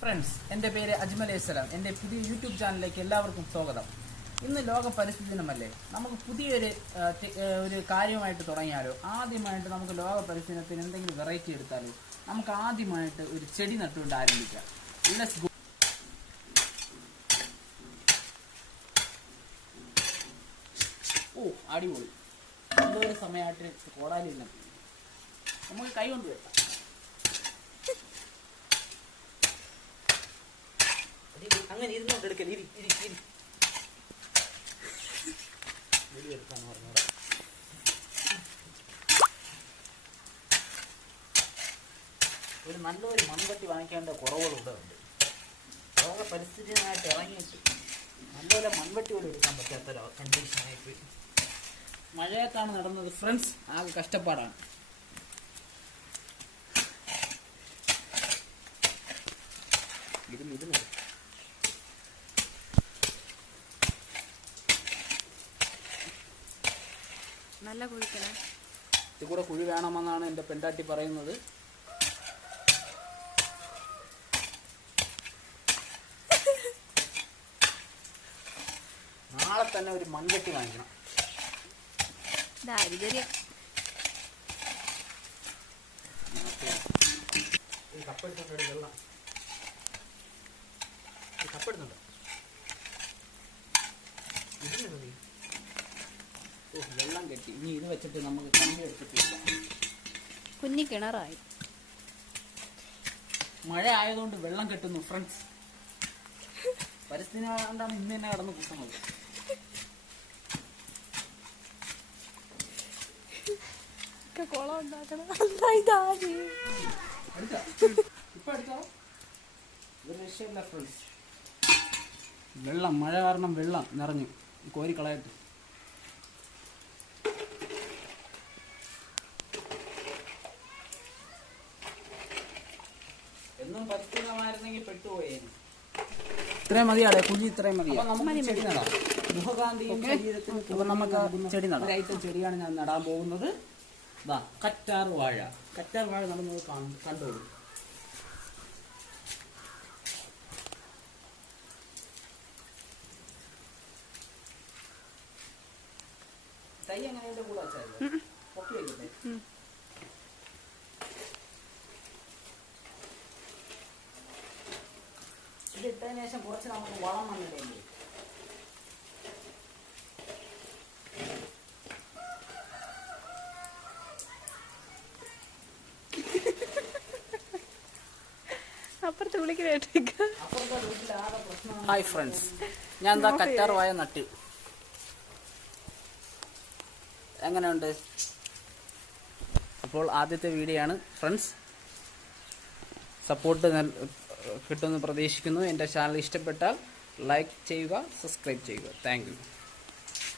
Friends, എൻ്റെ പേര് അജ്മൽ എസ്സലാം. എൻ്റെ പുതിയ യൂട്യൂബ് ചാനലിലേക്ക് എല്ലാവർക്കും സ്വാഗതം. ഇന്ന് ലോക പരിസ്ഥിതി ദിനമല്ലേ? നമുക്ക് പുതിയൊരു കാര്യമായിട്ട് തുടങ്ങിയാലോ? ആദ്യമായിട്ട് നമുക്ക് ലോക പരിസ്ഥിതി ദിനത്തിന് എന്തെങ്കിലും വെറൈറ്റി എടുത്താലോ? നമുക്ക് ആദ്യമായിട്ട് ഒരു ചെടി നട്ടുകൊണ്ട് ആരംഭിക്കാം. Let's go. ഓ, അടിപൊളി. നല്ലൊരു സമയമായിട്ട് കോടാലി നട്ടു. നമുക്ക് കൈ കൊണ്ട് വെക്കാം. അങ്ങനെ ഇരുന്നോണ്ട് എടുക്കല്. വെളിയെടുക്കാന്ന് പറഞ്ഞോളാം. ഒരു നല്ലൊരു മൺവെട്ടി വാങ്ങിക്കേണ്ട കുറവുകളുണ്ട്. ലോക പരിസ്ഥിതിയായിട്ട് ഇറങ്ങിയിട്ട് നല്ലപോലെ മൺവെട്ടി പോലും എടുക്കാൻ പറ്റാത്തൊരു കണ്ടീഷനായിപ്പോയി. മഴയത്താണ് നടന്നത് ഫ്രണ്ട്സ്, ആകെ കഷ്ടപ്പാടാണ്. ഇരുന്ന് നല്ല കുഴിക്കണം. ഇത് കൂടെ കുഴി വേണമെന്നാണ് എൻ്റെ പെണ്ടാട്ടി പറയുന്നത്. നാളെ തന്നെ ഒരു മൺവെട്ടി വാങ്ങിക്കണം. ദാരിദ്ര്യം. കപ്പെടുത്തുണ്ടോ? വെള്ളം കപ്പെടുത്തുണ്ടോ? വെള്ളം കെട്ടി. ഇനി ഇത് വെച്ചിട്ട് നമുക്ക് കമ്പി എടുത്തിട്ടില്ല. കുഞ്ഞി കിണറായി. മഴ ആയതുകൊണ്ട് വെള്ളം കെട്ടുന്നു ഫ്രണ്ട്സ്. പരിസ്ഥിതി കൊണ്ടാണ് ഇന്ന് തന്നെ കടന്ന് കുത്തുന്നത്. കുളം ഉണ്ടാക്കണം. ഇപ്പൊ എടുത്തോ. ഒരു രക്ഷയില്ല ഫ്രണ്ട്സ്. വെള്ളം മഴ കാരണം വെള്ളം നിറഞ്ഞു. കോരി കളയട്ടെ. എന്നും പരിസ്ഥിതിമായിരുന്നെങ്കിൽ പെട്ടുപോയേന്. ഇത്രയും മതിയാടെ കുഞ്ഞി, ഇത്രയും മതി. നമുക്ക് ചെടി നടാം. മുഖകാന്തിയും ശരീരത്തിന് നമുക്ക് ചെടി നടാം. ഒരു ഐറ്റം ചെടിയാണ് ഞാൻ നടാൻ പോകുന്നത്. കറ്റാർ വാഴ. കറ്റാർ വാഴ നടുന്നത് കണ്ടോളൂ. തൈ എങ്ങനെ എന്റെ കൂടെ വെച്ചാൽ പൊക്കി വയ്ക്കട്ടെ. ഇത് ഇട്ടതിന് ശേഷം കുറച്ച് നമുക്ക് വളം വന്നിടേണ്ടി. ഹായ് ഫ്രണ്ട്സ്, ഞാൻ എന്താ കറ്റാർ വാഴ നട്ട്. എങ്ങനെയുണ്ട്? അപ്പോൾ ആദ്യത്തെ വീഡിയോ ആണ് ഫ്രണ്ട്സ്. സപ്പോർട്ട് കിട്ടുമെന്ന് പ്രതീക്ഷിക്കുന്നു. എൻ്റെ ചാനൽ ഇഷ്ടപ്പെട്ടാൽ ലൈക്ക് ചെയ്യുക, സബ്സ്ക്രൈബ് ചെയ്യുക. Thank you.